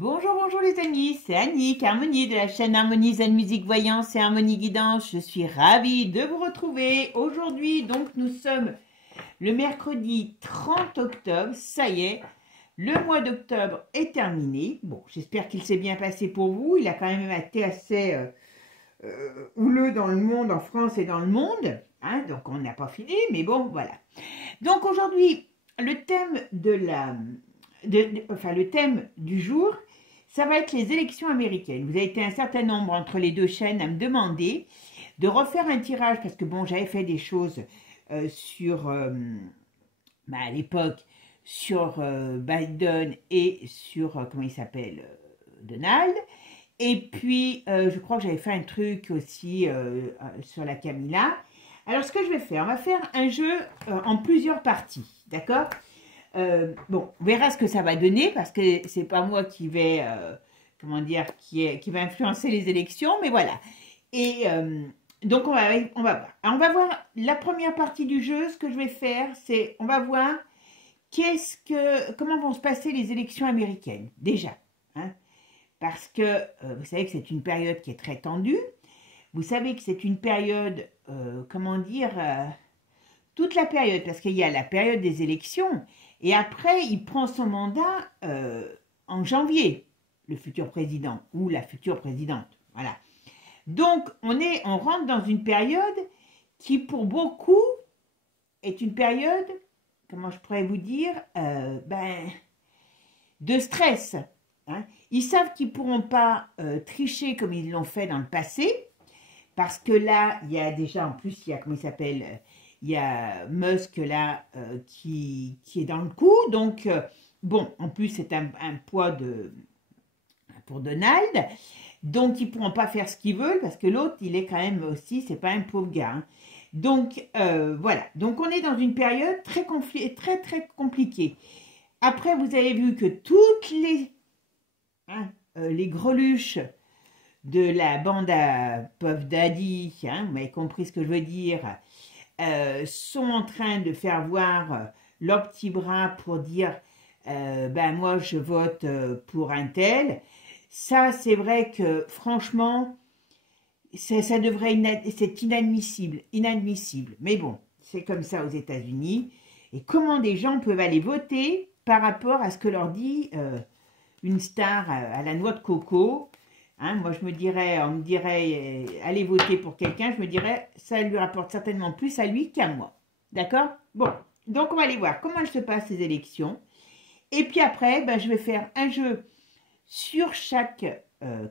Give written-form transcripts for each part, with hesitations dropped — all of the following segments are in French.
Bonjour, bonjour les amis, c'est Annick, Harmonie de la chaîne Harmonie Zen Musique Voyance et Harmonie Guidance. Je suis ravie de vous retrouver aujourd'hui. Donc nous sommes le mercredi 30 octobre, ça y est, le mois d'octobre est terminé. Bon, j'espère qu'il s'est bien passé pour vous. Il a quand même été assez houleux dans le monde, en France et dans le monde. Hein, donc on n'a pas fini, mais bon, voilà. Donc aujourd'hui, le thème le thème du jour, ça va être les élections américaines. Vous avez été un certain nombre entre les deux chaînes à me demander de refaire un tirage parce que bon, j'avais fait des choses à l'époque sur Biden et sur, comment il s'appelle, Donald. Et puis, je crois que j'avais fait un truc aussi sur la Camilla. Alors, ce que je vais faire, on va faire un jeu en plusieurs parties, d'accord? Bon, on verra ce que ça va donner parce que c'est pas moi qui vais, qui va influencer les élections, mais voilà. Et donc on va voir. Alors, on va voir la première partie du jeu. Ce que je vais faire, c'est on va voir comment vont se passer les élections américaines déjà, hein, parce que vous savez que c'est une période qui est très tendue. Vous savez que c'est une période, toute la période, parce qu'il y a la période des élections. Et après, il prend son mandat en janvier, le futur président ou la future présidente. Voilà. Donc, on rentre dans une période qui, pour beaucoup, est une période, comment je pourrais vous dire, de stress. Hein. Ils savent qu'ils ne pourront pas tricher comme ils l'ont fait dans le passé, parce que là, il y a déjà, en plus, il y a, comment il s'appelle, il y a Musk là qui est dans le coup. Donc, bon, en plus, c'est un poids pour Donald. Donc, ils ne pourront pas faire ce qu'ils veulent parce que l'autre, il est quand même aussi, c'est pas un pauvre gars. Hein. Donc, voilà. Donc, on est dans une période très compliquée. Après, vous avez vu que toutes les greluches de la bande à Puff Daddy, hein, vous m'avez compris ce que je veux dire, sont en train de faire voir leur petit bras pour dire moi je vote pour un tel. Ça c'est vrai que franchement ça devrait c'est inadmissible. Mais bon, c'est comme ça aux États-Unis. Et comment des gens peuvent aller voter par rapport à ce que leur dit une star à la noix de coco. Hein, moi, on me dirait, allez voter pour quelqu'un, je me dirais, ça lui rapporte certainement plus à lui qu'à moi. D'accord? Bon, donc on va aller voir comment se passent les élections. Et puis après, je vais faire un jeu sur chaque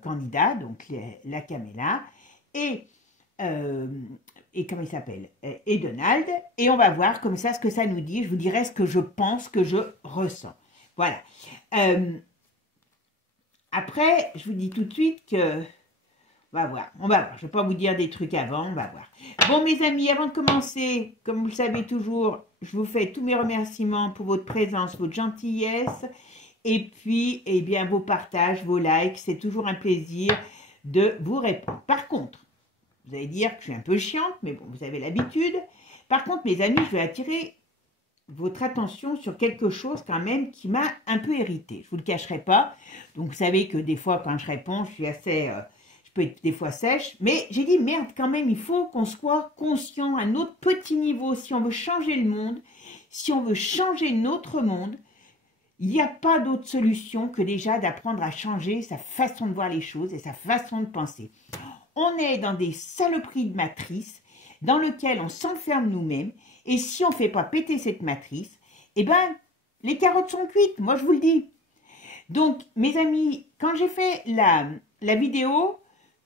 candidat, donc la Camilla, et comment il s'appelle, et Donald. Et on va voir comme ça ce que ça nous dit. Je vous dirai ce que je pense, que je ressens. Voilà. Après, je vous dis tout de suite que... On va voir. Je ne vais pas vous dire des trucs avant, on va voir. Bon, mes amis, avant de commencer, comme vous le savez toujours, je vous fais tous mes remerciements pour votre présence, votre gentillesse, et puis, eh bien, vos partages, vos likes. C'est toujours un plaisir de vous répondre. Par contre, vous allez dire que je suis un peu chiante, mais bon, vous avez l'habitude. Par contre, mes amis, je vais attirer votre attention sur quelque chose quand même qui m'a un peu irritée. Je ne vous le cacherai pas. Donc, vous savez que des fois, quand je réponds, je suis assez... je peux être des fois sèche. Mais j'ai dit, merde, quand même, il faut qu'on soit conscient à notre petit niveau. Si on veut changer le monde, si on veut changer notre monde, il n'y a pas d'autre solution que déjà d'apprendre à changer sa façon de voir les choses et sa façon de penser. On est dans des saloperies de matrices dans lesquelles on s'enferme nous-mêmes. Et si on ne fait pas péter cette matrice, eh ben, les carottes sont cuites, moi je vous le dis. Donc, mes amis, quand j'ai fait la vidéo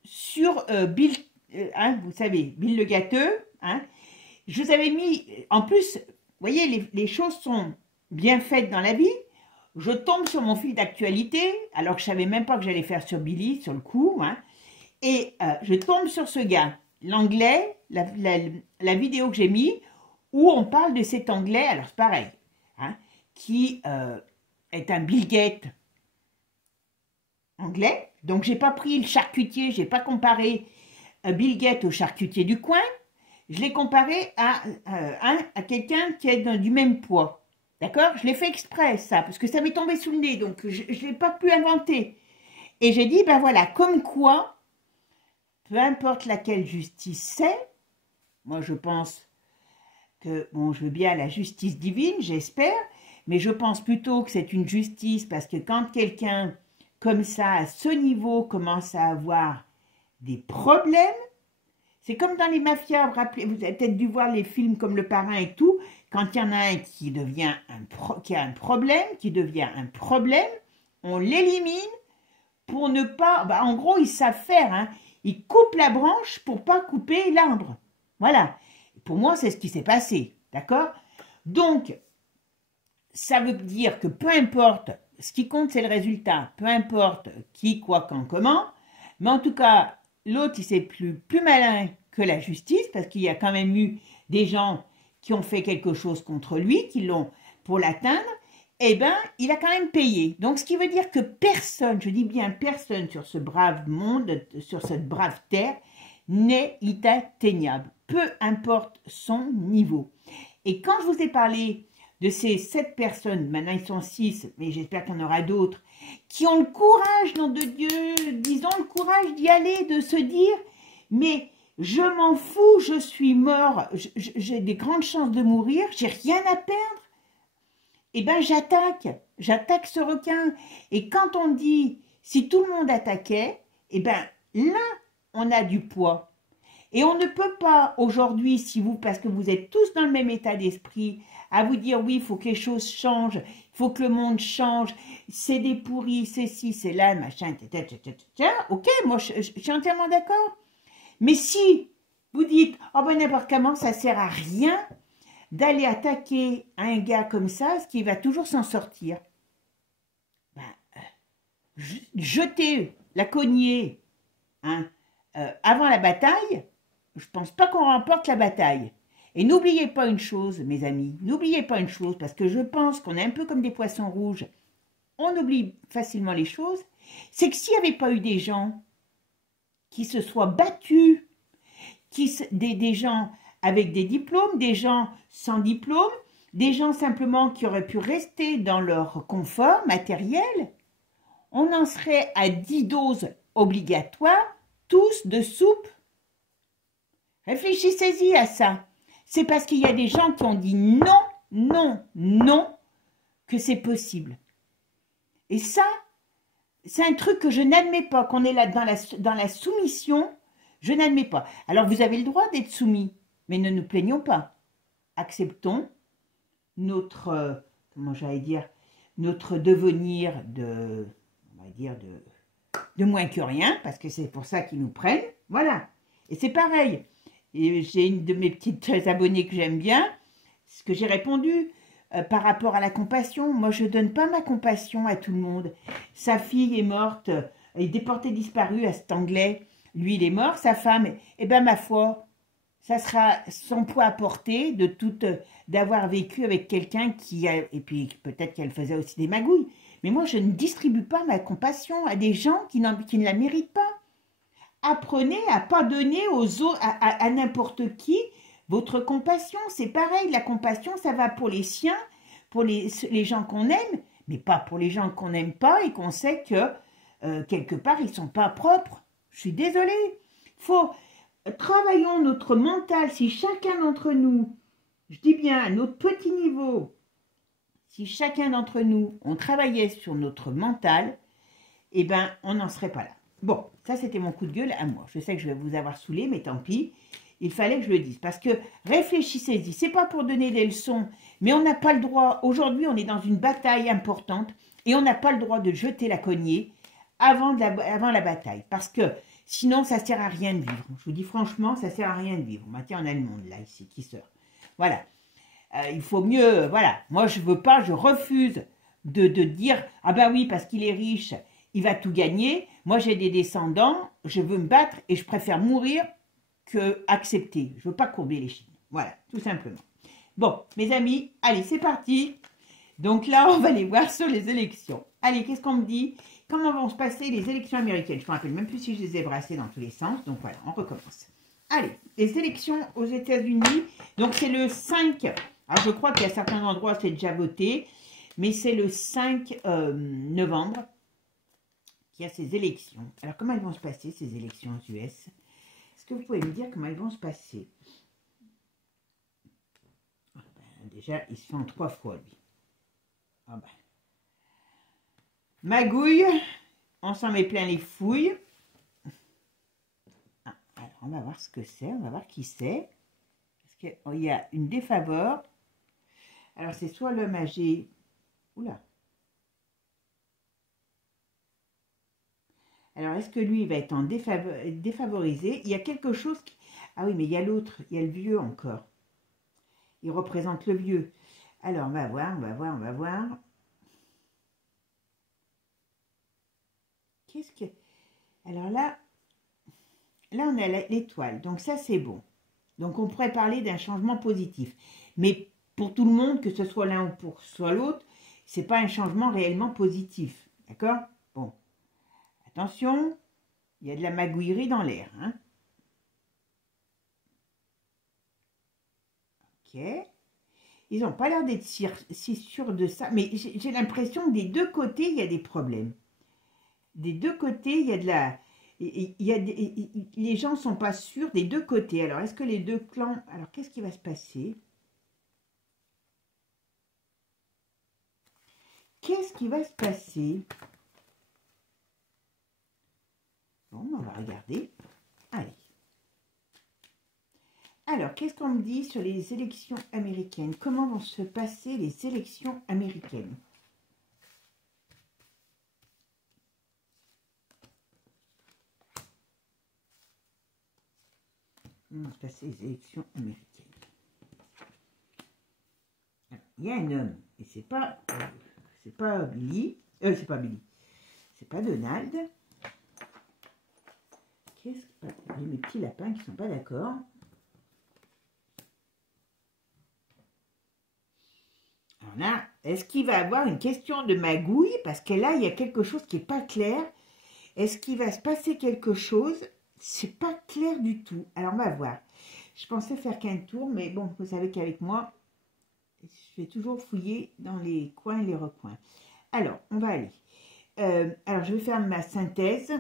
sur Bill, vous savez, Bill le gâteux, hein, je vous avais mis, en plus, vous voyez, les choses sont bien faites dans la vie. Je tombe sur mon fil d'actualité, alors que je ne savais même pas que j'allais faire sur Billy, sur le coup, hein, et je tombe sur ce gars, l'anglais, la vidéo que j'ai mis, où on parle de cet anglais, alors c'est pareil, hein, qui est un Bill Gates anglais. Donc, j'ai pas pris le charcutier, j'ai pas comparé Bill Gates au charcutier du coin. Je l'ai comparé à quelqu'un qui est du même poids. D'accord? Je l'ai fait exprès, ça, parce que ça m'est tombé sous le nez, donc je ne l'ai pas pu inventer. Et j'ai dit, ben voilà, comme quoi, peu importe laquelle justice c'est, moi je pense que, bon, je veux bien la justice divine, j'espère, mais je pense plutôt que c'est une justice parce que quand quelqu'un comme ça, à ce niveau, commence à avoir des problèmes, c'est comme dans les mafias, vous rappelez, vous avez peut-être dû voir les films comme Le Parrain et tout, quand il y en a un qui devient qui a un problème, qui devient un problème, on l'élimine pour ne pas, bah, en gros, ils savent faire, hein, ils coupent la branche pour pas couper l'arbre. Voilà. Pour moi, c'est ce qui s'est passé, d'accord? Donc, ça veut dire que peu importe, ce qui compte, c'est le résultat. Peu importe qui, quoi, quand, comment. Mais en tout cas, l'autre, il s'est plus malin que la justice, parce qu'il y a quand même eu des gens qui ont fait quelque chose contre lui, qui l'ont pour l'atteindre. Eh bien, il a quand même payé. Donc, ce qui veut dire que personne, je dis bien personne sur ce brave monde, sur cette brave terre, n'est inatteignable. Peu importe son niveau. Et quand je vous ai parlé de ces 7 personnes, maintenant ils sont 6, mais j'espère qu'il y en aura d'autres, qui ont le courage, nom de Dieu, disons le courage d'y aller, de se dire, mais je m'en fous, je suis mort, j'ai des grandes chances de mourir, j'ai rien à perdre, eh bien j'attaque ce requin. Et quand on dit, si tout le monde attaquait, eh bien là, on a du poids. Et on ne peut pas aujourd'hui, si vous, parce que vous êtes tous dans le même état d'esprit, à vous dire oui, il faut que les choses changent, il faut que le monde change, c'est des pourris, c'est ci, c'est là, machin, ok, moi je suis entièrement d'accord. Mais si vous dites, oh ben n'importe comment, ça sert à rien d'aller attaquer un gars comme ça, ce qui va toujours s'en sortir. Ben, jetez la cognée hein, avant la bataille, je ne pense pas qu'on remporte la bataille. Et n'oubliez pas une chose, mes amis, n'oubliez pas une chose, parce que je pense qu'on est un peu comme des poissons rouges, on oublie facilement les choses, c'est que s'il n'y avait pas eu des gens qui se soient battus, des gens avec des diplômes, des gens sans diplôme, des gens simplement qui auraient pu rester dans leur confort matériel, on en serait à 10 doses obligatoires, tous de soupe. Réfléchissez-y à ça. C'est parce qu'il y a des gens qui ont dit non, non, non, que c'est possible. Et ça, c'est un truc que je n'admets pas, qu'on est là dans la soumission, je n'admets pas. Alors vous avez le droit d'être soumis, mais ne nous plaignons pas. Acceptons notre, comment j'allais dire, notre devenir de, on va dire, de moins que rien, parce que c'est pour ça qu'ils nous prennent, voilà. Et c'est pareil. Et j'ai une de mes petites abonnées que j'aime bien, ce que j'ai répondu par rapport à la compassion. Moi, je ne donne pas ma compassion à tout le monde. Sa fille est morte, elle est déportée disparue à cet Anglais. Lui, il est mort, sa femme, eh bien, ma foi, ça sera son poids à porter d'avoir vécu avec quelqu'un qui a, et puis peut-être qu'elle faisait aussi des magouilles. Mais moi, je ne distribue pas ma compassion à des gens qui ne la méritent pas. Apprenez à pas donner aux autres, à n'importe qui votre compassion. C'est pareil, la compassion, ça va pour les siens, pour les gens qu'on aime, mais pas pour les gens qu'on n'aime pas et qu'on sait que quelque part, ils ne sont pas propres. Je suis désolée. Travaillons notre mental. Si chacun d'entre nous, je dis bien à notre petit niveau, si chacun d'entre nous, on travaillait sur notre mental, eh bien, on n'en serait pas là. Bon, ça c'était mon coup de gueule à moi. Je sais que je vais vous avoir saoulé, mais tant pis. Il fallait que je le dise. Parce que réfléchissez-y. C'est pas pour donner des leçons, mais on n'a pas le droit. Aujourd'hui, on est dans une bataille importante et on n'a pas le droit de jeter la cognée avant la bataille. Parce que sinon, ça ne sert à rien de vivre. Je vous dis franchement, ça ne sert à rien de vivre. Tiens, on a le monde là, ici, qui sort. Voilà. Il faut mieux. Voilà. Moi, je veux pas, je refuse de dire ah ben oui, parce qu'il est riche, il va tout gagner. Moi, j'ai des descendants, je veux me battre et je préfère mourir que accepter. Je ne veux pas courber les chines. Voilà, tout simplement. Bon, mes amis, allez, c'est parti. Donc là, on va aller voir sur les élections. Allez, qu'est-ce qu'on me dit? Comment vont se passer les élections américaines? Je ne me rappelle même plus si je les ai brassées dans tous les sens. Donc voilà, on recommence. Allez, les élections aux États-Unis. Donc c'est le 5 Alors, je crois qu'il y a certains endroits, c'est déjà voté, mais c'est le 5 novembre qu'il y a ces élections. Alors, comment elles vont se passer, ces élections aux US? Est-ce que vous pouvez me dire comment elles vont se passer? Ben, déjà, il se fait en 3 fois, lui. Ah ben. Magouille, on s'en met plein les fouilles. Ah, alors, on va voir ce que c'est, on va voir qui c'est. Parce qu'il y a une défaveur. Alors, c'est soit l'homme âgé... Oula. Alors, est-ce que lui, il va être en défavorisé? Il y a quelque chose qui... Ah oui, mais il y a l'autre, il y a le vieux encore. Il représente le vieux. Alors, on va voir, on va voir, on va voir. Qu'est-ce que... Alors là on a l'étoile. Donc ça, c'est bon. Donc, on pourrait parler d'un changement positif. Mais pour tout le monde, que ce soit l'un ou pour soit l'autre, c'est pas un changement réellement positif. D'accord? Bon. Attention, il y a de la magouillerie dans l'air. Hein? Ok. Ils n'ont pas l'air d'être si sûrs de ça. Mais j'ai l'impression que des deux côtés, il y a des problèmes. Des deux côtés, il y a de la... les gens ne sont pas sûrs des deux côtés. Alors, est-ce que les deux clans... Alors, qu'est-ce qui va se passer? Qu'est-ce qui va se passer? Bon, on va regarder. Allez. Alors, qu'est-ce qu'on me dit sur les élections américaines? Comment vont se passer les élections américaines? Comment vont se passer les élections américaines? Alors, il y a un homme, et c'est pas Billy. C'est pas Billy. C'est pas Donald. Qu'est-ce que... J'ai mes petits lapins qui sont pas d'accord. Alors là, est-ce qu'il va avoir une question de magouille? Parce que là, il y a quelque chose qui n'est pas clair. Est-ce qu'il va se passer quelque chose? C'est pas clair du tout. Alors, on va voir. Je pensais faire qu'un tour, mais bon, vous savez qu'avec moi, je vais toujours fouiller dans les coins et les recoins. Alors, on va aller. Alors, je vais faire ma synthèse.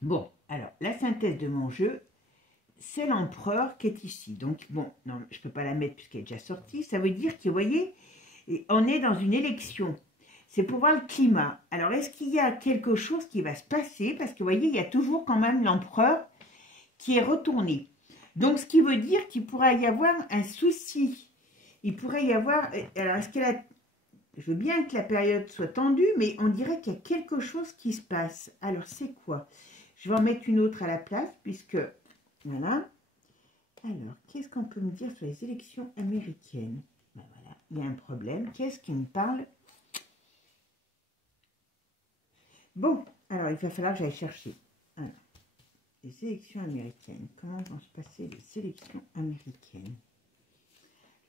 Bon, alors, la synthèse de mon jeu, c'est l'empereur qui est ici. Donc, bon, non, je ne peux pas la mettre puisqu'elle est déjà sortie. Ça veut dire que, vous voyez, on est dans une élection. C'est pour voir le climat. Alors, est-ce qu'il y a quelque chose qui va se passer? Parce que, vous voyez, il y a toujours quand même l'empereur qui est retourné. Donc, ce qui veut dire qu'il pourrait y avoir un souci. Il pourrait y avoir... Alors, est-ce qu'elle a... Je veux bien que la période soit tendue, mais on dirait qu'il y a quelque chose qui se passe. Alors, c'est quoi? Je vais en mettre une autre à la place, puisque... Voilà. Alors, qu'est-ce qu'on peut me dire sur les élections américaines? Ben voilà, il y a un problème. Qu'est-ce qui me parle? Bon, alors, il va falloir que j'aille chercher. Alors, les élections américaines. Comment vont se passer les élections américaines?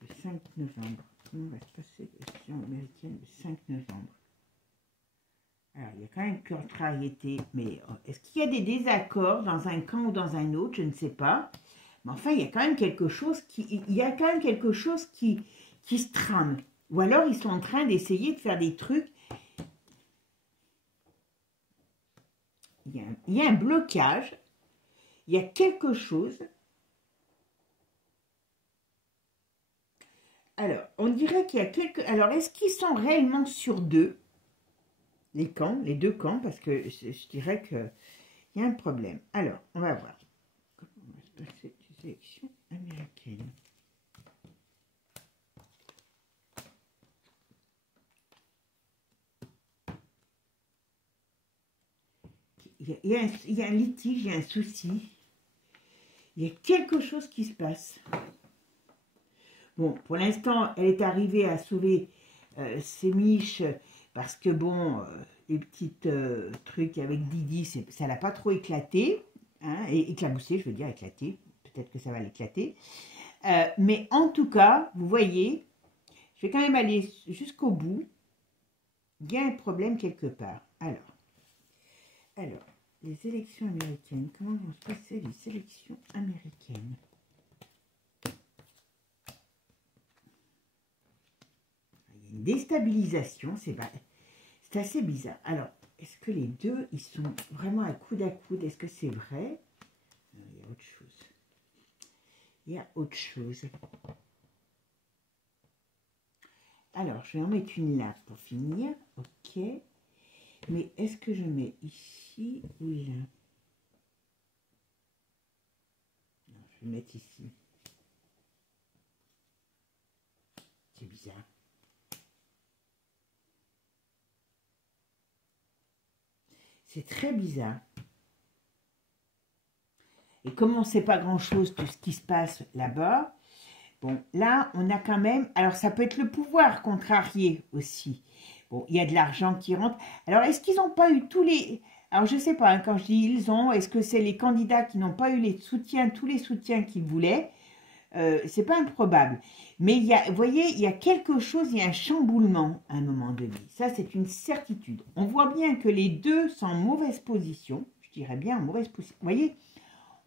Le 5 novembre. Comment va se passer les élections américaines le 5 novembre? Alors, il y a quand même une contrariété, mais est-ce qu'il y a des désaccords dans un camp ou dans un autre? Je ne sais pas. Mais enfin, il y a quand même quelque chose qui se trame. Ou alors, ils sont en train d'essayer de faire des trucs. Il y a un blocage. Il y a quelque chose. Alors, on dirait qu'il y a quelque... Alors, est-ce qu'ils sont réellement sur deux? Les camps, les deux camps, parce que je dirais qu'il y a un problème. Alors, on va voir. Comment va se passer les élections américaines? Il y a un litige, il y a un souci. Il y a quelque chose qui se passe. Bon, pour l'instant, elle est arrivée à sauver ses miches parce que, bon, les petits trucs avec Didi, ça l'a pas trop éclaté. Hein, et éclaboussé, je veux dire éclaté. Peut-être que ça va l'éclater. Mais en tout cas, vous voyez, je vais quand même aller jusqu'au bout. Il y a un problème quelque part. Alors, les élections américaines. Comment vont se passer les élections américaines? déstabilisation, c'est assez bizarre. Alors, est-ce que les deux, ils sont vraiment à coude? Est-ce que c'est vrai? Non, il y a autre chose. Il y a autre chose. Alors, je vais en mettre une là pour finir. Ok. Mais est-ce que je mets ici ou là? Non, je vais mettre ici. C'est bizarre. C'est très bizarre. Et comme on ne sait pas grand-chose de ce qui se passe là-bas, bon, là, on a quand même... Alors, ça peut être le pouvoir contrarié aussi. Bon, il y a de l'argent qui rentre. Alors, est-ce qu'ils n'ont pas eu tous les... Alors, je ne sais pas, hein, quand je dis ils ont, est-ce que c'est les candidats qui n'ont pas eu les soutiens, tous les soutiens qu'ils voulaient? C'est pas improbable. Mais il y a, vous voyez, il y a quelque chose, il y a un chamboulement à un moment donné. Ça, c'est une certitude. On voit bien que les deux sont en mauvaise position. Je dirais bien en mauvaise position. Vous voyez,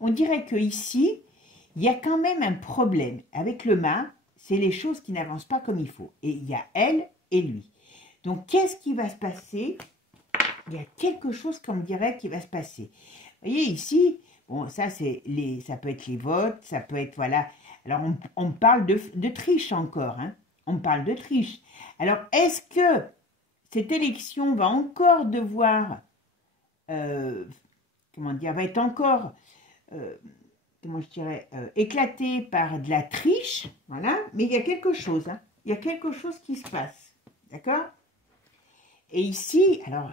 on dirait qu'ici, il y a quand même un problème. Avec le mât, c'est les choses qui n'avancent pas comme il faut. Et il y a elle et lui. Donc, qu'est-ce qui va se passer? Il y a quelque chose qu'on me dirait qui va se passer. Vous voyez, ici, bon, ça, ça peut être les votes, ça peut être, voilà. Alors, on parle de triche encore, hein. On parle de triche. Alors, est-ce que cette élection va encore devoir, comment dire, va être encore... comment je dirais, éclaté par de la triche, voilà, mais il y a quelque chose, hein, il y a quelque chose qui se passe, d'accord? Et ici, alors,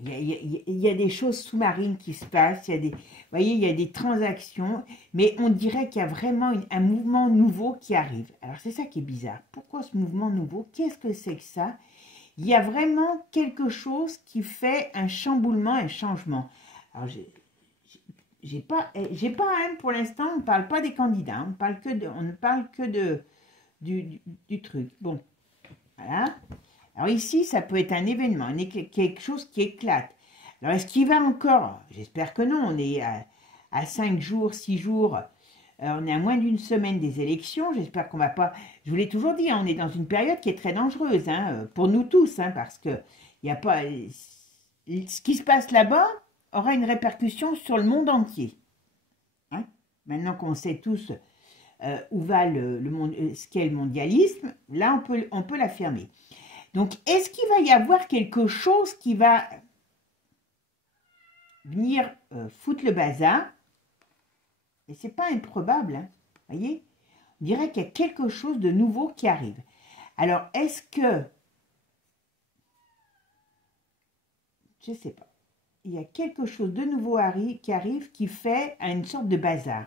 il y a des choses sous-marines qui se passent, il y a des, vous voyez, il y a des transactions, mais on dirait qu'il y a vraiment un mouvement nouveau qui arrive. Alors, c'est ça qui est bizarre. Pourquoi ce mouvement nouveau? Qu'est-ce que c'est que ça? Il y a vraiment quelque chose qui fait un chamboulement, un changement. Alors, j'ai pas, hein, pour l'instant, on ne parle pas des candidats, on ne parle que du truc. Bon, voilà. Alors ici, ça peut être un événement, quelque chose qui éclate. Alors, est-ce qu'il va encore? J'espère que non, on est à 5 jours, 6 jours, on est à moins d'une semaine des élections, j'espère qu'on va pas... Je vous l'ai toujours dit, hein, on est dans une période qui est très dangereuse, hein, pour nous tous, hein, parce que il n'y a pas... Ce qui se passe là-bas aura une répercussion sur le monde entier. Hein? Maintenant qu'on sait tous où va ce qu'est le mondialisme, là on peut l'affirmer. Donc est-ce qu'il va y avoir quelque chose qui va venir foutre le bazar? Et c'est pas improbable, hein, voyez? On dirait qu'il y a quelque chose de nouveau qui arrive. Alors est-ce que... Je ne sais pas. Il y a quelque chose de nouveau qui arrive qui fait une sorte de bazar.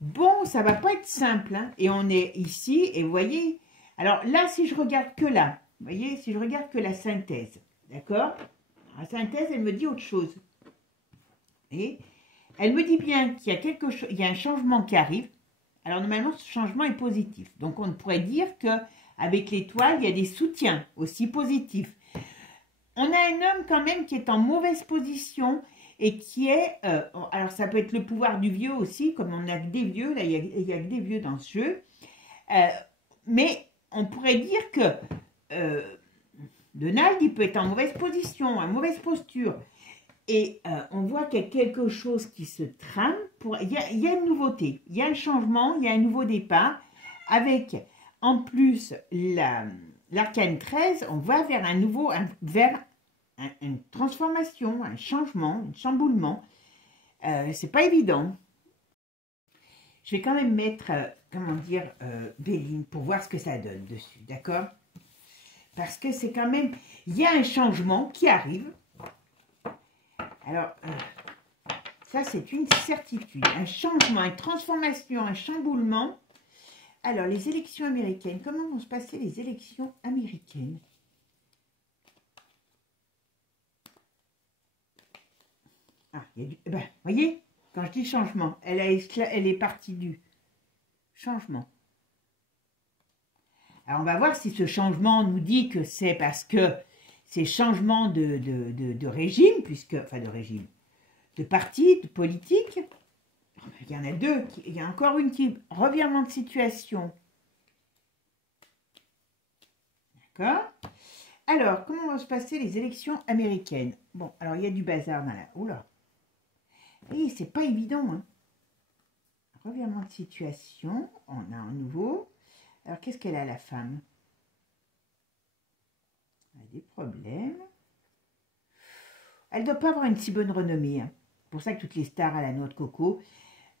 Bon, ça ne va pas être simple, hein. Et on est ici, et vous voyez, alors là, si je regarde que là, vous voyez, si je regarde que la synthèse, d'accord? La synthèse, elle me dit autre chose. Et elle me dit bien qu'il y a quelque chose, il y a un changement qui arrive. Alors normalement, ce changement est positif. Donc on pourrait dire qu'avec l'étoile, il y a des soutiens aussi positifs. On a un homme quand même qui est en mauvaise position et qui est... alors ça peut être le pouvoir du vieux aussi, comme on a que des vieux, là il y a que des vieux dans ce jeu. Mais on pourrait dire que Donald, il peut être en mauvaise position, en mauvaise posture. Et on voit qu'il y a quelque chose qui se trame. Il y a une nouveauté, il y a un changement, il y a un nouveau départ. Avec en plus l'arcane 13, on va vers une transformation, un changement, un chamboulement. C'est pas évident. Je vais quand même mettre, comment dire, Béline pour voir ce que ça donne dessus, d'accord? Parce que c'est quand même, il y a un changement qui arrive. Alors, ça c'est une certitude, un changement, une transformation, un chamboulement. Alors, les élections américaines, comment vont se passer les élections américaines? Ah, il y a du... Ben, voyez, quand je dis changement, elle est partie du changement. Alors, on va voir si ce changement nous dit que c'est parce que c'est changement de régime, enfin de régime, de parti, de politique. Il y en a deux, il y a encore une qui revirement de situation. D'accord? Alors, comment vont se passer les élections américaines? Bon, alors il y a du bazar dans la... Oula. Et c'est pas évident, hein. Revirement de situation. On a un nouveau. Alors, qu'est-ce qu'elle a, la femme? Elle a des problèmes. Elle ne doit pas avoir une si bonne renommée, hein. C'est pour ça que toutes les stars à la noix de coco.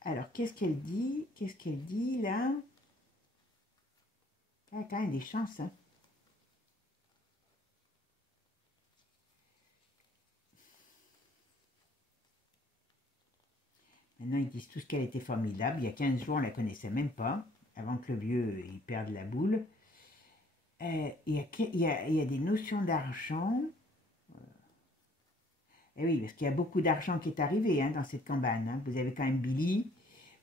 Alors, qu'est-ce qu'elle dit? Qu'est-ce qu'elle dit, là? Elle a quand même des chances, hein. Maintenant, ils disent tous qu'elle était formidable. Il y a 15 jours, on ne la connaissait même pas, avant que le vieux il perde la boule. Il y a des notions d'argent. Et oui, parce qu'il y a beaucoup d'argent qui est arrivé, hein, dans cette campagne, hein. Vous avez quand même Billy,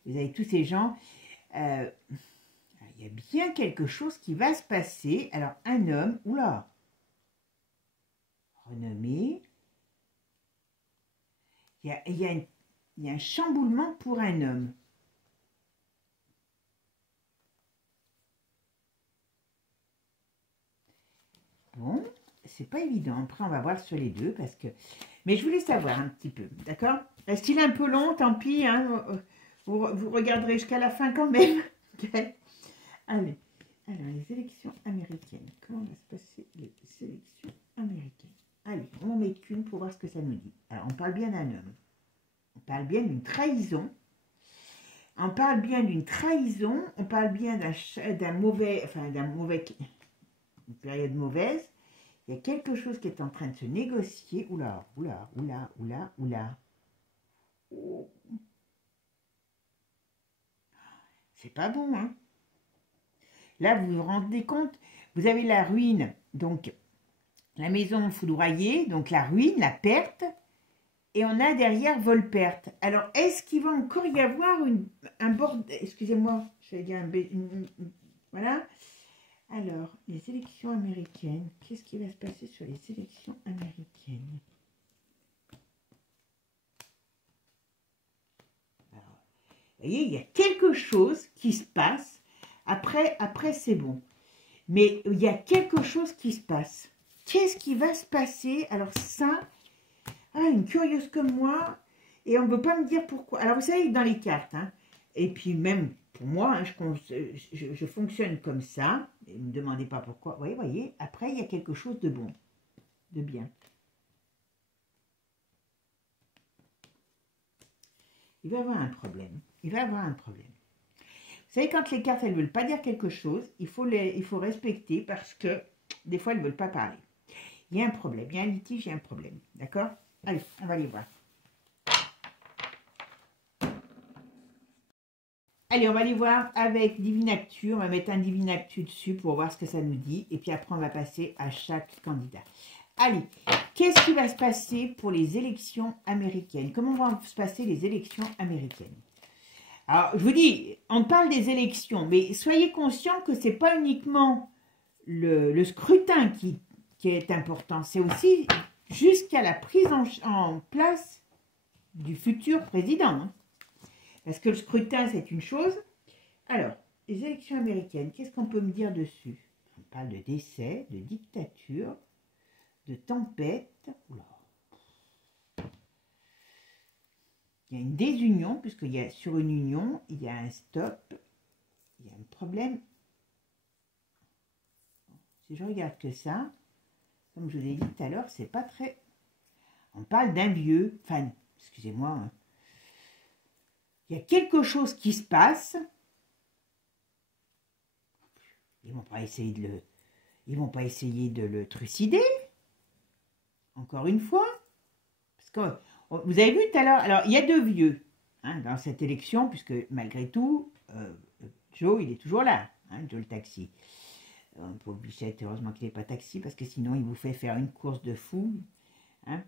vous avez tous ces gens. Il y a bien quelque chose qui va se passer. Alors, un homme, oula, renommé. Il y a un chamboulement pour un homme. Bon, c'est pas évident. Après, on va voir sur les deux parce que... Mais je voulais savoir un petit peu, d'accord? Est-ce qu'il est un peu long? Tant pis, hein, vous regarderez jusqu'à la fin quand même. Okay. Allez, alors les élections américaines. Comment va se passer les élections américaines? Allez, on en met qu'une pour voir ce que ça nous dit. Alors, on parle bien d'un homme. On parle bien d'une trahison. On parle bien d'une trahison. On parle bien d'un mauvais... Enfin, une période mauvaise. Il y a quelque chose qui est en train de se négocier. Oula, oula, oula, oula, oula. Oh. C'est pas bon, hein? Là, vous vous rendez compte, vous avez la ruine, donc la maison foudroyée, donc la ruine, la perte, et on a derrière vol-perte. Alors, est-ce qu'il va encore y avoir un bord... Excusez-moi, j'allais dire voilà. Alors, les élections américaines. Qu'est-ce qui va se passer sur les élections américaines? Alors, vous voyez, il y a quelque chose qui se passe. Après c'est bon. Mais il y a quelque chose qui se passe. Qu'est-ce qui va se passer? Alors ça, une curieuse comme moi, et on ne veut pas me dire pourquoi. Alors vous savez, dans les cartes, hein, et puis même pour moi, hein, je fonctionne comme ça. Ne me demandez pas pourquoi. Vous voyez, après, il y a quelque chose de bon, de bien. Il va y avoir un problème. Il va y avoir un problème. Vous savez, quand les cartes, elles ne veulent pas dire quelque chose, il faut respecter parce que des fois, elles ne veulent pas parler. Il y a un problème, il y a un litige, il y a un problème. D'accord? Allez, on va aller voir. Allez, on va aller voir avec Divinactu. On va mettre un Divinactu dessus pour voir ce que ça nous dit. Et puis après, on va passer à chaque candidat. Allez, qu'est-ce qui va se passer pour les élections américaines? Comment vont se passer les élections américaines? Alors, je vous dis, on parle des élections, mais soyez conscients que ce n'est pas uniquement le scrutin qui est important. C'est aussi jusqu'à la prise en place du futur président, hein. Parce que le scrutin, c'est une chose. Alors, les élections américaines, qu'est-ce qu'on peut me dire dessus? On parle de décès, de dictature, de tempête. Oula. Il y a une désunion, puisqu'il y a sur une union, il y a un stop, il y a un problème. Si je regarde que ça, comme je vous ai dit tout à l'heure, c'est pas très... On parle d'un vieux, enfin, excusez-moi, hein. Il y a quelque chose qui se passe. Ils vont pas essayer de le trucider. Encore une fois. Parce que vous avez vu tout à l'heure, alors il y a deux vieux, hein, dans cette élection, puisque malgré tout, Joe, il est toujours là, hein, Joe le taxi. Pauvre Bichette, heureusement qu'il n'est pas taxi, parce que sinon il vous fait faire une course de fou, hein,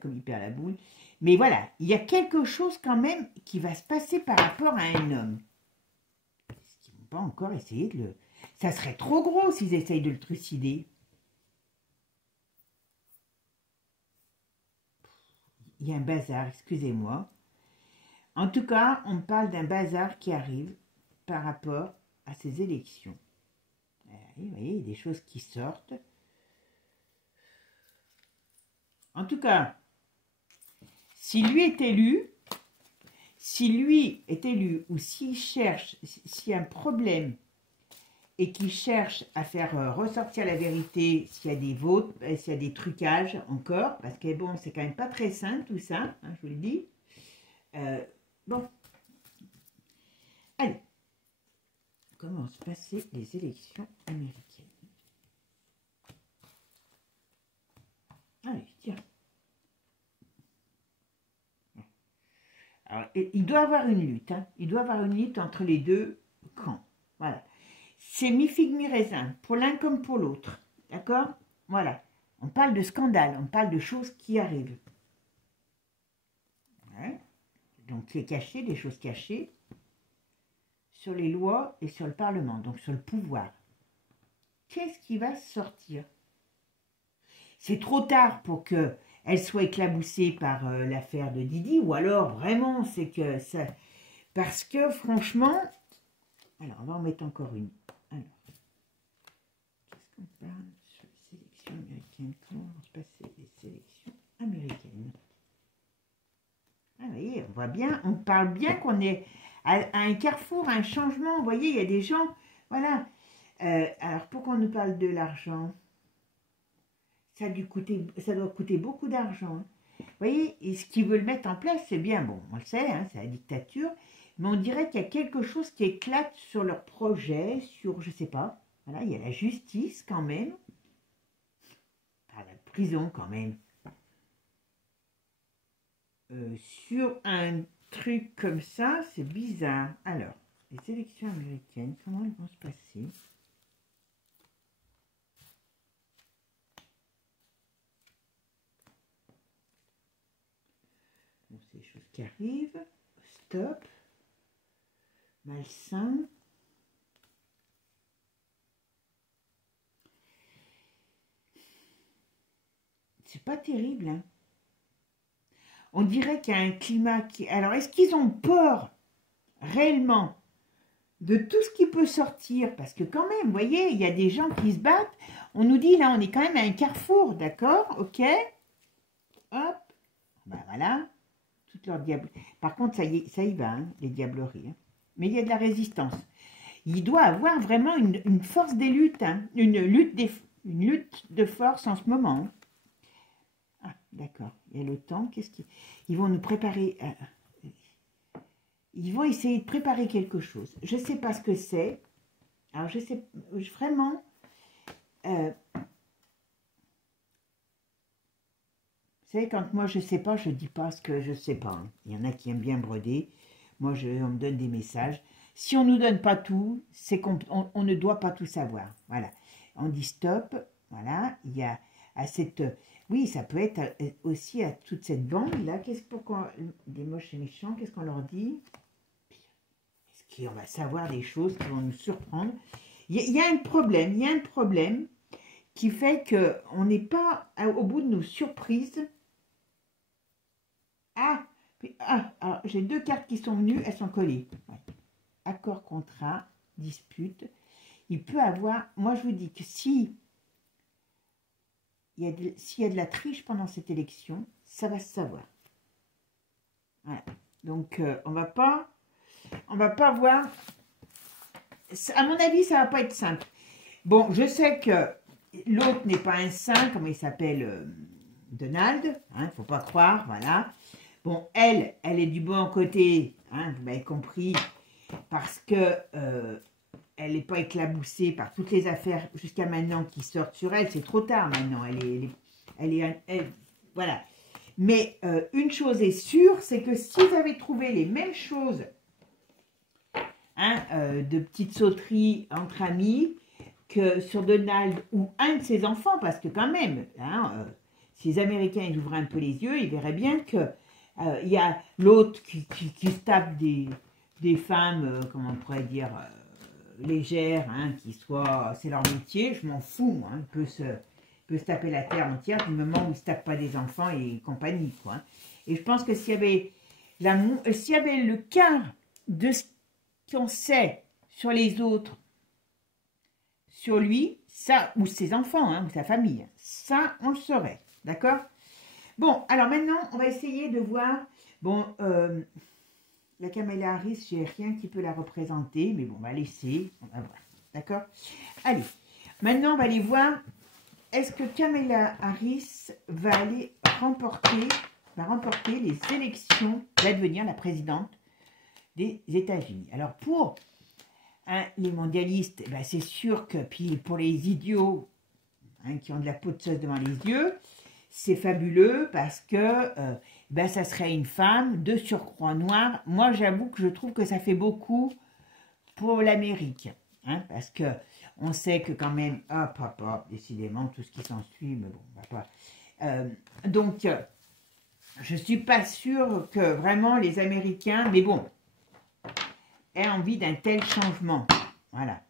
comme il perd la boule. Mais voilà, il y a quelque chose quand même qui va se passer par rapport à un homme. Est-ce qu'ils ne vont pas encore essayer de le... Ça serait trop gros s'ils essayent de le trucider. Il y a un bazar, excusez-moi. En tout cas, on parle d'un bazar qui arrive par rapport à ces élections. Vous voyez, il y a des choses qui sortent. En tout cas, si lui est élu, ou s'il cherche, s'il y a un problème et qu'il cherche à faire ressortir la vérité, s'il y a des votes, s'il y a des trucages encore, parce que bon, c'est quand même pas très sain tout ça, hein, je vous le dis. Bon, allez, comment se passer les élections américaines? Allez, tiens. Alors, il doit y avoir une lutte, hein. Il doit y avoir une lutte entre les deux camps. Voilà. C'est mi-figue, mi-raisin, pour l'un comme pour l'autre. D'accord? Voilà. On parle de scandale, on parle de choses qui arrivent. Ouais. Donc, c'est caché, des choses cachées sur les lois et sur le Parlement, donc sur le pouvoir. Qu'est-ce qui va sortir? C'est trop tard pour que elle soit éclaboussée par l'affaire de Didi, ou alors vraiment c'est que ça... Parce que franchement... Alors, on va en mettre encore une. Alors, qu'est-ce qu'on parle sur les sélections américaines? Comment vont se passer les sélections américaines? Ah, vous voyez, on voit bien, on parle bien qu'on est à un carrefour, à un changement. Vous voyez, il y a des gens... Voilà. Alors, pourquoi on nous parle de l'argent? Ça doit coûter beaucoup d'argent. Hein. Vous voyez, et ce qu'ils veulent mettre en place, c'est bien, bon, on le sait, hein, c'est la dictature, mais on dirait qu'il y a quelque chose qui éclate sur leur projet, sur, je sais pas, voilà, il y a la justice quand même, enfin, la prison quand même, sur un truc comme ça, c'est bizarre. Alors, les élections américaines, comment elles vont se passer? Bon, c'est des choses qui arrivent. Stop. Malsain. C'est pas terrible, hein. On dirait qu'il y a un climat qui... Alors, est-ce qu'ils ont peur réellement de tout ce qui peut sortir? Parce que quand même, vous voyez, il y a des gens qui se battent. On nous dit, là, on est quand même à un carrefour, d'accord? Ok. Hop. Ben voilà. Toute leur diable. Par contre, ça y va, hein, les diableries. Hein. Mais il y a de la résistance. Il doit avoir vraiment une force des luttes, hein, une lutte de force en ce moment. Hein. Ah, d'accord. Il y a le temps. Qu'est-ce qu'ils vont nous préparer? Ils vont essayer de préparer quelque chose. Je ne sais pas ce que c'est. Alors, je sais vraiment... vous savez, quand moi, je ne sais pas, je ne dis pas ce que je ne sais pas. Hein. Il y en a qui aiment bien broder. Moi, on me donne des messages. Si on ne nous donne pas tout, c'est qu'on ne doit pas tout savoir. Voilà. On dit stop. Voilà. Il y a à cette... Oui, ça peut être aussi à toute cette bande-là. Qu'est-ce pourquoi des moches et méchants, qu'est-ce qu'on leur dit? Est-ce qu'on va savoir des choses qui vont nous surprendre? Il y a un problème. Il y a un problème qui fait qu'on n'est pas au bout de nos surprises. Alors, j'ai deux cartes qui sont venues, elles sont collées. Ouais. Accord, contrat, dispute. Il peut avoir... Moi, je vous dis que s'il y a de la triche pendant cette élection, ça va se savoir. Voilà. Donc, on va pas voir... À mon avis, ça va pas être simple. Bon, je sais que l'autre n'est pas un saint, comme il s'appelle Donald. Hein, faut pas croire, voilà. Bon, elle est du bon côté, hein, vous m'avez compris, parce que elle n'est pas éclaboussée par toutes les affaires jusqu'à maintenant qui sortent sur elle. C'est trop tard maintenant. Voilà. Mais une chose est sûre, c'est que s'ils avaient trouvé les mêmes choses, hein, de petites sauteries entre amis, que sur Donald ou un de ses enfants, parce que quand même, hein, si les Américains ils ouvraient un peu les yeux, ils verraient bien que il y a l'autre qui se tape des femmes, comment on pourrait dire, légères, hein, qui soient, c'est leur métier, je m'en fous, hein, il peut se taper la terre entière du moment où il ne se tape pas des enfants et compagnie, quoi. Hein. Et je pense que s'il y avait le quart de ce qu'on sait sur les autres, sur lui, ça, ou ses enfants, hein, ou sa famille. Ça, on le saurait. D'accord? Bon, alors maintenant, on va essayer de voir. Bon, la Kamala Harris, j'ai rien qui peut la représenter, mais bon, on va laisser. On va voir. D'accord? Allez, maintenant, on va aller voir. Est-ce que Kamala Harris va aller remporter les élections, va devenir la présidente des États-Unis? Alors, pour les mondialistes, ben, c'est sûr que, puis pour les idiots qui ont de la peau de sauce devant les yeux, c'est fabuleux parce que ben, ça serait une femme de surcroît noire. Moi, j'avoue que je trouve que ça fait beaucoup pour l'Amérique. Hein, parce que on sait que quand même, décidément, tout ce qui s'ensuit, mais bon, on va pas. Donc, je ne suis pas sûre que vraiment les Américains, mais bon, aient envie d'un tel changement. Voilà.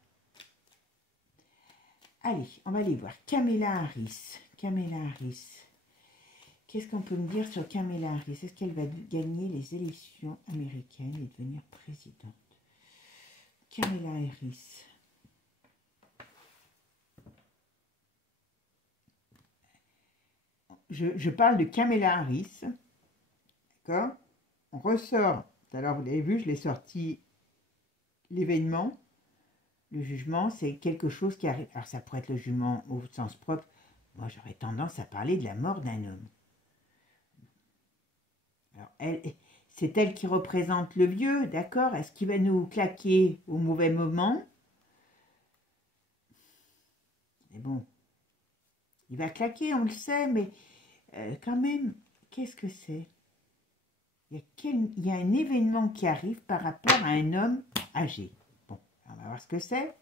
Allez, on va aller voir. Kamala Harris. Kamala Harris. Qu'est-ce qu'on peut me dire sur Kamala Harris? Est-ce qu'elle va gagner les élections américaines et devenir présidente? Kamala Harris. Je parle de Kamala Harris. D'accord? On ressort. Alors, vous l'avez vu, je l'ai sorti. L'événement, le jugement, c'est quelque chose qui arrive. Alors, ça pourrait être le jugement au sens propre. Moi, j'aurais tendance à parler de la mort d'un homme. Alors, c'est elle qui représente le vieux, d'accord? Est-ce qu'il va nous claquer au mauvais moment? Mais bon, il va claquer, on le sait, mais quand même, qu'est-ce que c'est? Il y a un événement qui arrive par rapport à un homme âgé. Bon, on va voir ce que c'est.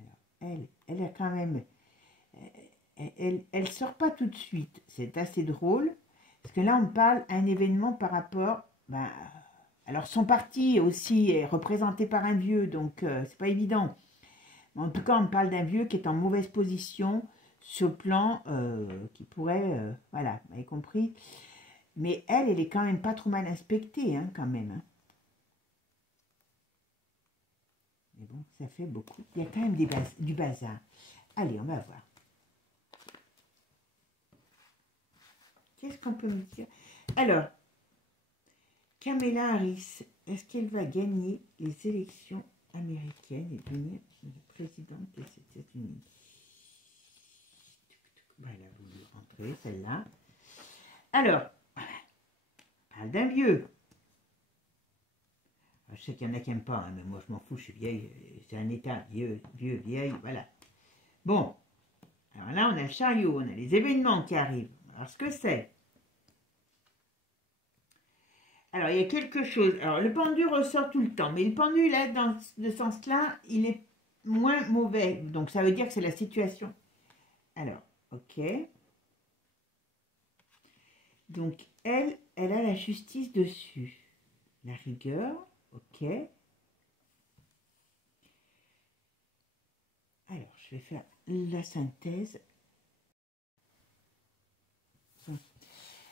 Alors, elle a quand même... elle sort pas tout de suite. C'est assez drôle. Parce que là, on parle d'un événement par rapport... Ben, alors, son parti aussi est représenté par un vieux, donc c'est pas évident. Mais en tout cas, on parle d'un vieux qui est en mauvaise position sur le plan qui pourrait... voilà, vous avez compris. Mais elle est quand même pas trop mal inspectée, hein, quand même. Hein. Mais bon, ça fait beaucoup. Il y a quand même du bazar. Allez, on va voir. Qu'est-ce qu'on peut me dire? Alors, Kamala Harris, est-ce qu'elle va gagner les élections américaines et devenir présidente des États-Unis? Voilà, vous voulez rentrer, celle-là. Alors, on parle d'un vieux. Je sais qu'il y en a qui n'aiment pas, hein, mais moi je m'en fous, je suis vieille. C'est un état vieux, vieille, voilà. Bon, alors là on a le chariot, on a les événements qui arrivent. Alors ce que c'est? Alors il y a quelque chose. Alors le pendu ressort tout le temps, mais le pendu là, dans ce sens-là, il est moins mauvais. Donc ça veut dire que c'est la situation. Alors, ok. Donc elle a la justice dessus. La rigueur, ok. Alors, je vais faire la synthèse.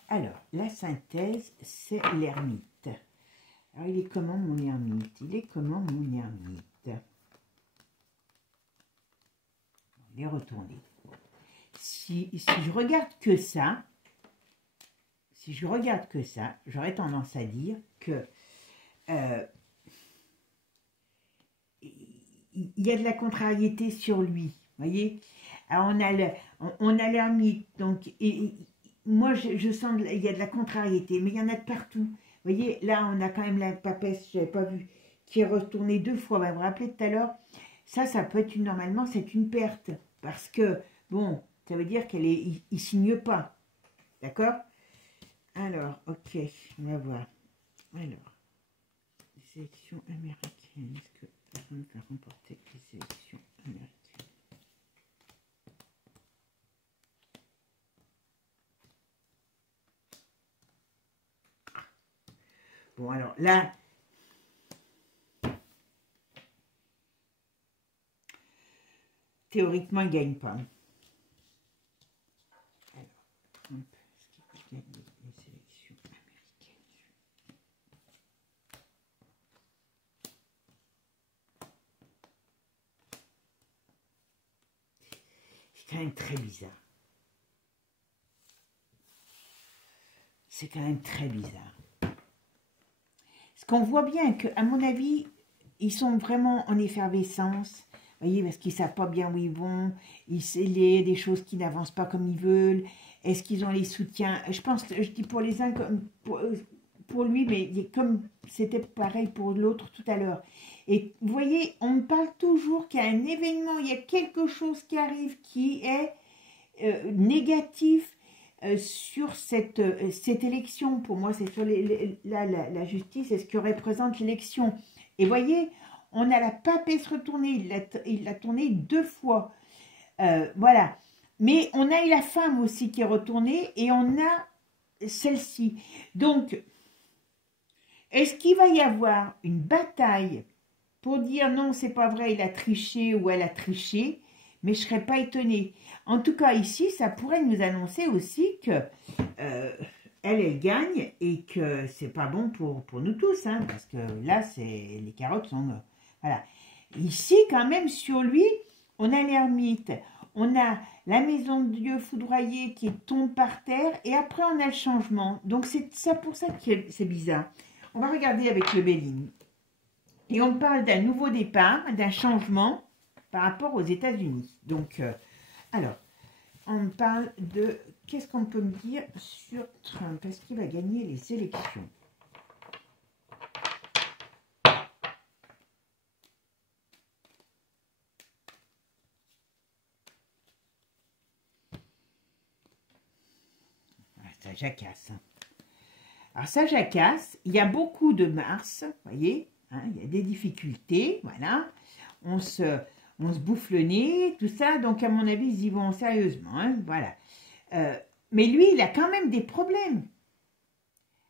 Alors, la synthèse, c'est l'ermite. Alors, il est comment mon ermite? Il est comment mon ermite? On est retourné. Si je regarde que ça, j'aurais tendance à dire que il y a de la contrariété sur lui, voyez. Alors on a l'ermite, donc moi je sens il y a de la contrariété, mais il y en a de partout. Vous voyez, là on a quand même la papesse, je n'avais pas vu, qui est retournée 2 fois. Vous vous rappelez tout à l'heure, ça peut être normalement c'est une perte, parce que bon, ça veut dire qu'elle est, il signe pas, d'accord? Alors, ok, on va voir. Alors, les élections américaines, est-ce que Trump va remporter les élections américaines? Bon, alors là, théoriquement, il ne gagne pas. Alors, Trump, est-ce qu'il gagne les élections américaines? quand même très bizarre. C'est quand même très bizarre. Parce qu'on voit bien qu'à mon avis, ils sont vraiment en effervescence. Vous voyez, parce qu'ils ne savent pas bien où ils vont. Il y a des choses qui n'avancent pas comme ils veulent. Est-ce qu'ils ont les soutiens? Je pense, je dis pour les uns comme pour lui, mais comme c'était pareil pour l'autre tout à l'heure. Et vous voyez, on me parle toujours qu'il y a un événement, il y a quelque chose qui arrive qui est négatif sur cette élection. Pour moi, c'est sur la justice, c'est ce que représente l'élection. Et voyez, on a la papesse retournée, il l'a tournée 2 fois. Voilà. Mais on a eu la femme aussi qui est retournée et on a celle-ci. Donc, est-ce qu'il va y avoir une bataille pour dire non, c'est pas vrai, il a triché ou elle a triché? Mais je ne serais pas étonnée. En tout cas, ici, ça pourrait nous annoncer aussi que elle gagne et que c'est pas bon pour nous tous, hein, parce que là, les carottes sont... voilà. Ici, quand même, sur lui, on a l'ermite, on a la maison de Dieu foudroyée qui tombe par terre, et après, on a le changement. Donc, c'est ça pour ça que c'est bizarre. On va regarder avec le Béline. Et on parle d'un nouveau départ, d'un changement par rapport aux États-Unis. Donc, alors, on parle de... Qu'est-ce qu'on peut me dire sur Trump? Est-ce qu'il va gagner les élections? Ça jacasse. Alors, ça jacasse. Il y a beaucoup de Mars, vous voyez, hein, il y a des difficultés, voilà. On se bouffe le nez, tout ça. Donc, à mon avis, ils y vont sérieusement, hein, voilà. Mais lui, il a quand même des problèmes.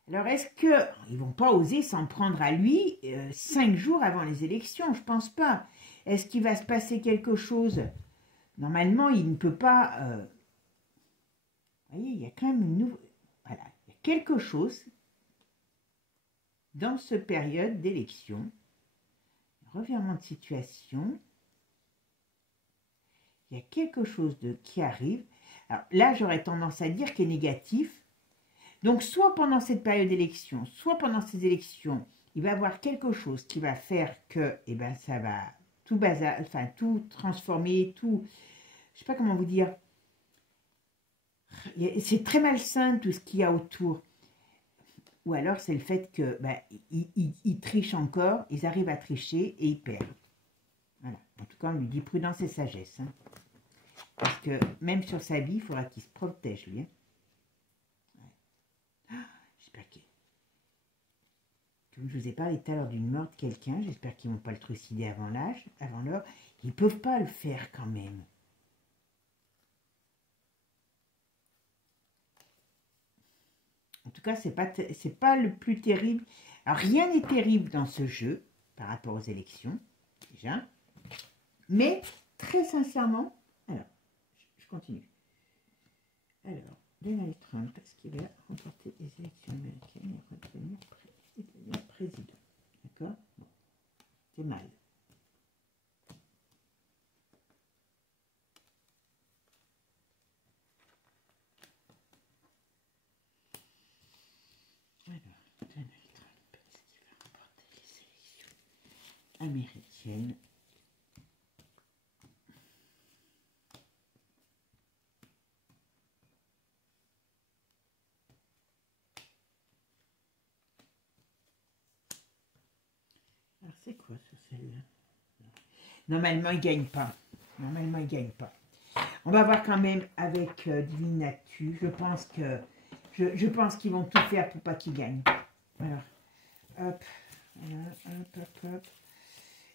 Alors, est-ce qu'ils ne vont pas oser s'en prendre à lui 5 jours avant les élections? Je ne pense pas. Est-ce qu'il va se passer quelque chose? Normalement, il ne peut pas... Vous voyez, il y a quand même une nouvelle... Voilà, il y a quelque chose dans cette période d'élection. Revirement de situation. Il y a quelque chose qui arrive. Alors là, j'aurais tendance à dire qu'il est négatif. Donc, soit pendant cette période d'élection, soit pendant ces élections, il va y avoir quelque chose qui va faire que, eh ben, ça va tout tout transformer, tout, je ne sais pas comment vous dire. C'est très malsain tout ce qu'il y a autour. Ou alors, c'est le fait que, ben, ils trichent encore, ils arrivent à tricher et ils perdent. Voilà. En tout cas, on lui dit prudence et sagesse. Hein. Parce que même sur sa vie, il faudra qu'il se protège, lui. Hein. J'espère que... Comme je vous ai parlé tout à l'heure d'une mort de quelqu'un, j'espère qu'ils ne vont pas le trucider avant l'heure. Ils ne peuvent pas le faire quand même. En tout cas, c'est pas le plus terrible. Alors, rien n'est terrible dans ce jeu par rapport aux élections, déjà. Mais, très sincèrement, alors, je continue. Alors, Donald Trump, est-ce qu'il va remporter les élections américaines et redevenir président? D'accord? Bon. C'est mal. Alors, Donald Trump, est-ce qu'il va remporter les élections américaines? Alors, c'est quoi sur celle-là? Normalement, il ne gagne pas. Normalement, il ne gagne pas. On va voir quand même avec Divine Actu. Je pense qu'ils vont tout faire pour pas qu'il gagne. Alors, hop, voilà, hop.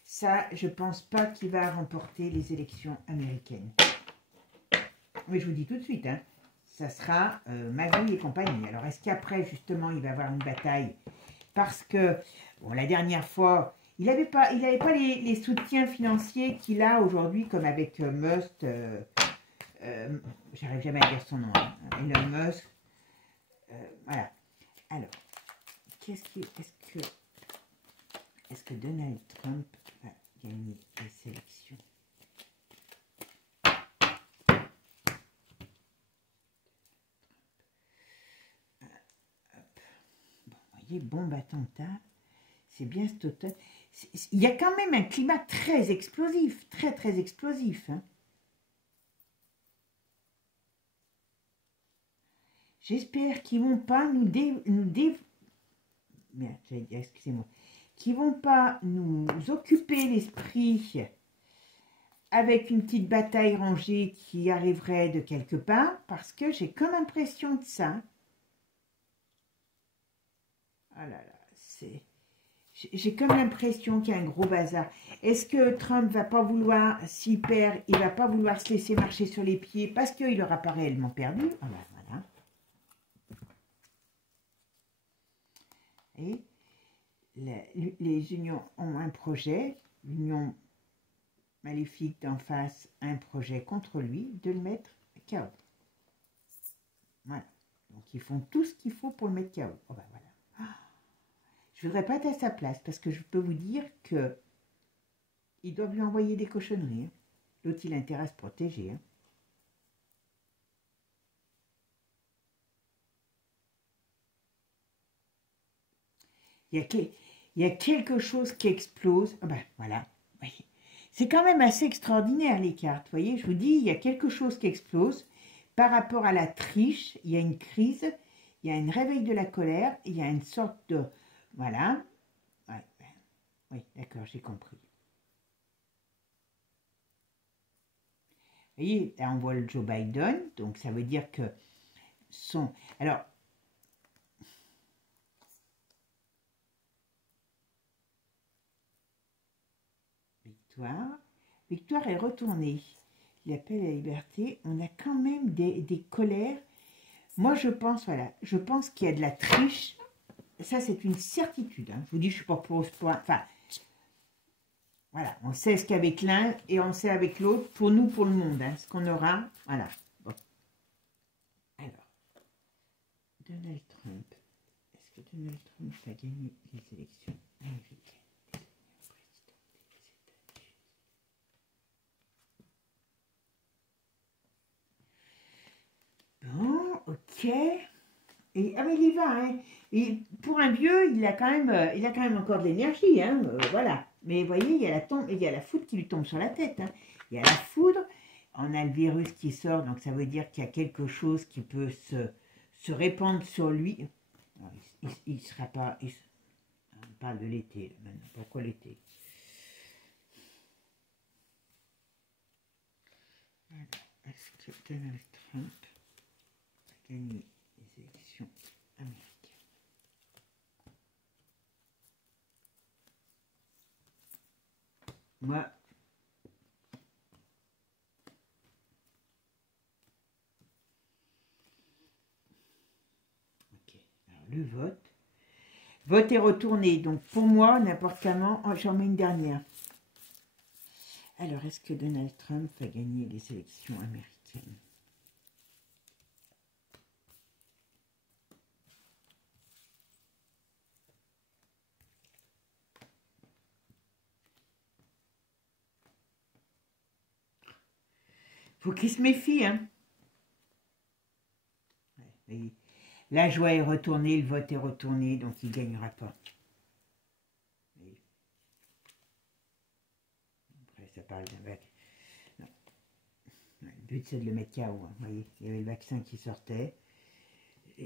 Ça, je pense pas qu'il va remporter les élections américaines. Mais je vous dis tout de suite, hein, ça sera Maggie et compagnie. Alors, est-ce qu'après, justement, il va y avoir une bataille? Parce que, bon, la dernière fois, il n'avait pas les soutiens financiers qu'il a aujourd'hui, comme avec Musk, j'arrive jamais à dire son nom, hein, Elon Musk. Voilà. Alors, est-ce que Donald Trump va gagner les élections? voyez, bombe attentat. C'est bien cet automne. Il y a quand même un climat très explosif. Très, très explosif. Hein. J'espère qu'ils vont pas Merde, j'allais dire, excusez-moi. Qu'ils vont pas nous occuper l'esprit avec une petite bataille rangée qui arriverait de quelque part, parce que j'ai comme impression de ça. Ah là là, c'est... J'ai comme l'impression qu'il y a un gros bazar. Est-ce que Trump va pas vouloir, s'il perd, il va pas vouloir se laisser marcher sur les pieds parce qu'il n'aura pas réellement perdu? Ah ben voilà. Et les unions ont un projet, l'union maléfique d'en face a un projet contre lui, de le mettre KO. Voilà. Donc ils font tout ce qu'il faut pour le mettre KO. Oh ben voilà. Je ne voudrais pas être à sa place parce que je peux vous dire que ils doivent lui envoyer des cochonneries. Hein. L'autre, il a intérêt à se protéger. Hein. Il y a quelque chose qui explose. Oh ben voilà. C'est quand même assez extraordinaire les cartes. Vous voyez, je vous dis, il y a quelque chose qui explose. Par rapport à la triche, il y a une crise, il y a un réveil de la colère, il y a une sorte de... Voilà. Ouais, oui, d'accord, j'ai compris. Vous voyez, là on voit le Joe Biden, donc ça veut dire que son... Alors, Victoire est retournée. Il appelle à la liberté. On a quand même des colères. Moi, je pense, voilà, je pense qu'il y a de la triche. Ça, c'est une certitude. Hein. Je vous dis, je ne suis pas pour ce point. Enfin, voilà, on sait ce qu'avec l'un et on sait avec l'autre, pour nous, pour le monde, hein, ce qu'on aura. Voilà. Bon. Alors, Donald Trump. Est-ce que Donald Trump va gagner les élections américaines? Bon, ok. Et, ah mais il y va, hein. Et pour un vieux, il a quand même encore de l'énergie, hein. Voilà. Mais vous voyez, il y a la foudre qui lui tombe sur la tête. Hein. Il y a la foudre, on a le virus qui sort, donc ça veut dire qu'il y a quelque chose qui peut se répandre sur lui. Alors, il ne sera pas... on parle de l'été, maintenant. Pourquoi l'été? Est-ce que Donald Trump a gagné les élections américaines? Moi, ok, alors le vote est retourné, donc pour moi, n'importe comment, oh, j'en mets une dernière. Alors, est-ce que Donald Trump va gagner les élections américaines? Faut qu'il se méfie, hein. Ouais, la joie est retournée, le vote est retourné, donc il ne gagnera pas. Après, ça parle d'un vaccin. Le but, c'est de le mettre KO. Hein. Vous voyez, il y avait le vaccin qui sortait.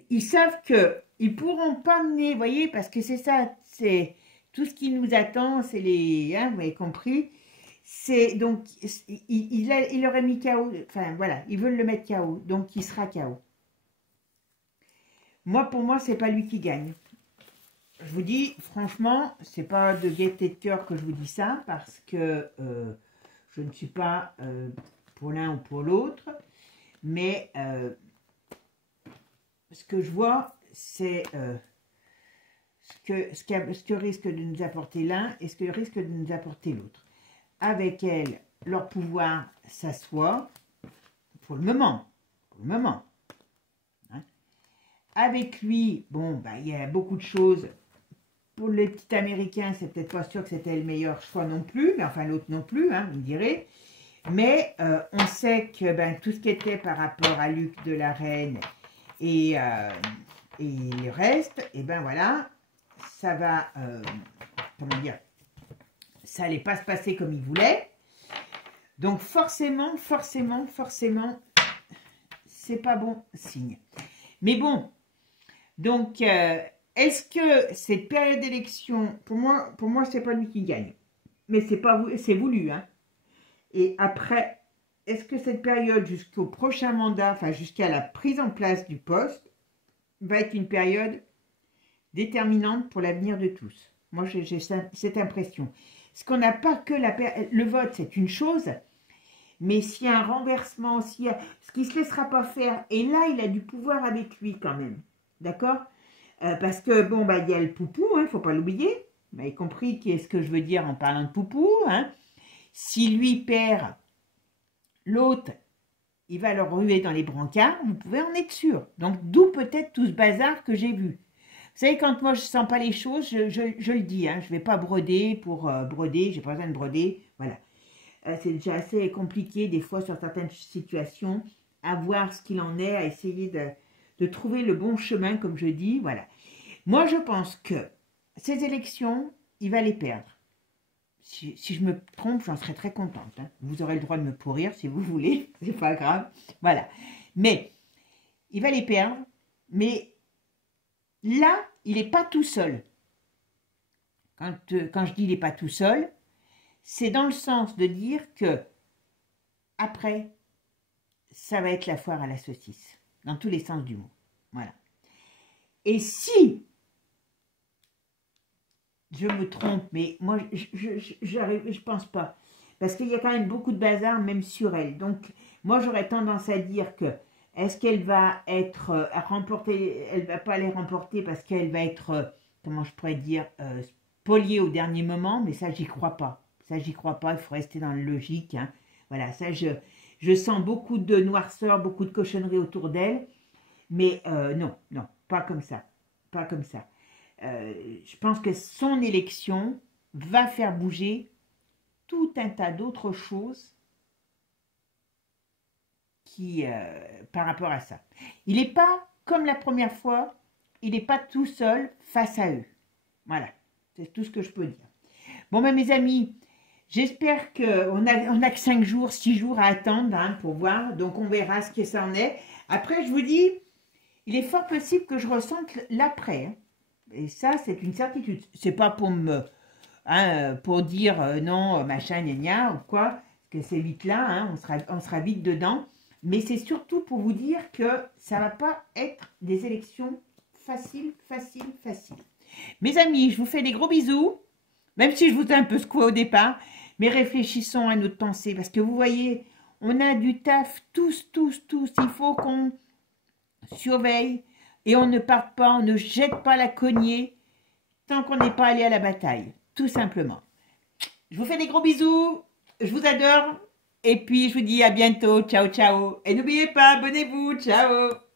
Ils savent qu'ils ne pourront pas mener, vous voyez, parce que c'est ça, c'est tout ce qui nous attend, c'est les... Hein, vous avez compris. C'est donc, il aurait mis KO, enfin voilà, ils veulent le mettre KO, donc il sera KO. Moi, pour moi, c'est pas lui qui gagne. Je vous dis, franchement, c'est pas de gaieté de cœur que je vous dis ça, parce que je ne suis pas pour l'un ou pour l'autre, mais ce que je vois, c'est ce que risque de nous apporter l'un et ce que risque de nous apporter l'autre. Avec elle, leur pouvoir s'assoit pour le moment. Hein. Avec lui, bon, bah, il y a beaucoup de choses. Pour les petits Américains, c'est peut-être pas sûr que c'était le meilleur choix non plus, mais enfin l'autre non plus, hein, vous me direz. Mais on sait que ben, tout ce qui était par rapport à Luc de la Reine et le reste, et ben voilà, ça va, comment dire, ça allait pas se passer comme il voulait. Donc forcément, c'est pas bon signe. Mais bon, donc est-ce que cette période d'élection, pour moi c'est pas lui qui gagne, mais c'est voulu, hein. Et après, est-ce que cette période jusqu'au prochain mandat, enfin jusqu'à la prise en place du poste, va être une période déterminante pour l'avenir de tous? Moi, j'ai cette impression. Parce qu'on n'a pas que le vote, c'est une chose, mais s'il y a un renversement, ce qui ne se laissera pas faire, et là, il a du pouvoir avec lui quand même, d'accord? Parce que, bon, bah, il y a le poupou, il ne faut pas l'oublier, vous avez compris qu'est-ce que je veux dire en parlant de poupou, hein? Si lui perd, l'autre, il va le ruer dans les brancards, vous pouvez en être sûr. Donc, d'où peut-être tout ce bazar que j'ai vu. Vous savez, quand moi, je ne sens pas les choses, je le dis, hein, je ne vais pas broder pour broder, j'ai pas besoin de broder, voilà. C'est déjà assez compliqué, des fois, sur certaines situations, à voir ce qu'il en est, à essayer de trouver le bon chemin, comme je dis, voilà. Moi, je pense que ces élections, il va les perdre. Si je me trompe, j'en serais très contente. Hein. Vous aurez le droit de me pourrir si vous voulez, c'est pas grave. Voilà. Mais, il va les perdre, mais là, il n'est pas tout seul. Quand je dis il n'est pas tout seul, c'est dans le sens de dire que, après, ça va être la foire à la saucisse, dans tous les sens du mot. Voilà. Et si je me trompe, mais moi, je pense pas. Parce qu'il y a quand même beaucoup de bazar, même sur elle. Donc, moi, j'aurais tendance à dire que, est-ce qu'elle va être remportée? Elle va pas les remporter parce qu'elle va être, comment je pourrais dire, spoliée au dernier moment, mais ça, j'y crois pas. Ça, j'y crois pas, il faut rester dans le logique. Hein. Voilà, ça, je sens beaucoup de noirceur, beaucoup de cochonneries autour d'elle. Mais non, pas comme ça. Pas comme ça. Je pense que son élection va faire bouger tout un tas d'autres choses qui, par rapport à ça. Il n'est pas, comme la première fois, il n'est pas tout seul face à eux. Voilà, c'est tout ce que je peux dire. Bon, ben, mes amis, j'espère qu'on a que 5 jours, 6 jours à attendre hein, pour voir. Donc, on verra ce que ça en est. Après, je vous dis, il est fort possible que je ressente l'après. Hein. Et ça, c'est une certitude. C'est pas pour me... Hein, pour dire non, machin, gna gna, ou quoi. Parce que c'est vite là, hein, on sera vite dedans. Mais c'est surtout pour vous dire que ça ne va pas être des élections faciles. Mes amis, je vous fais des gros bisous. Même si je vous ai un peu secoué au départ. Mais réfléchissons à notre pensée. Parce que vous voyez, on a du taf tous. Il faut qu'on surveille. Et on ne parte pas, on ne jette pas la cognée tant qu'on n'est pas allé à la bataille. Tout simplement. Je vous fais des gros bisous. Je vous adore. Et puis, je vous dis à bientôt. Ciao, ciao. Et n'oubliez pas, abonnez-vous. Ciao.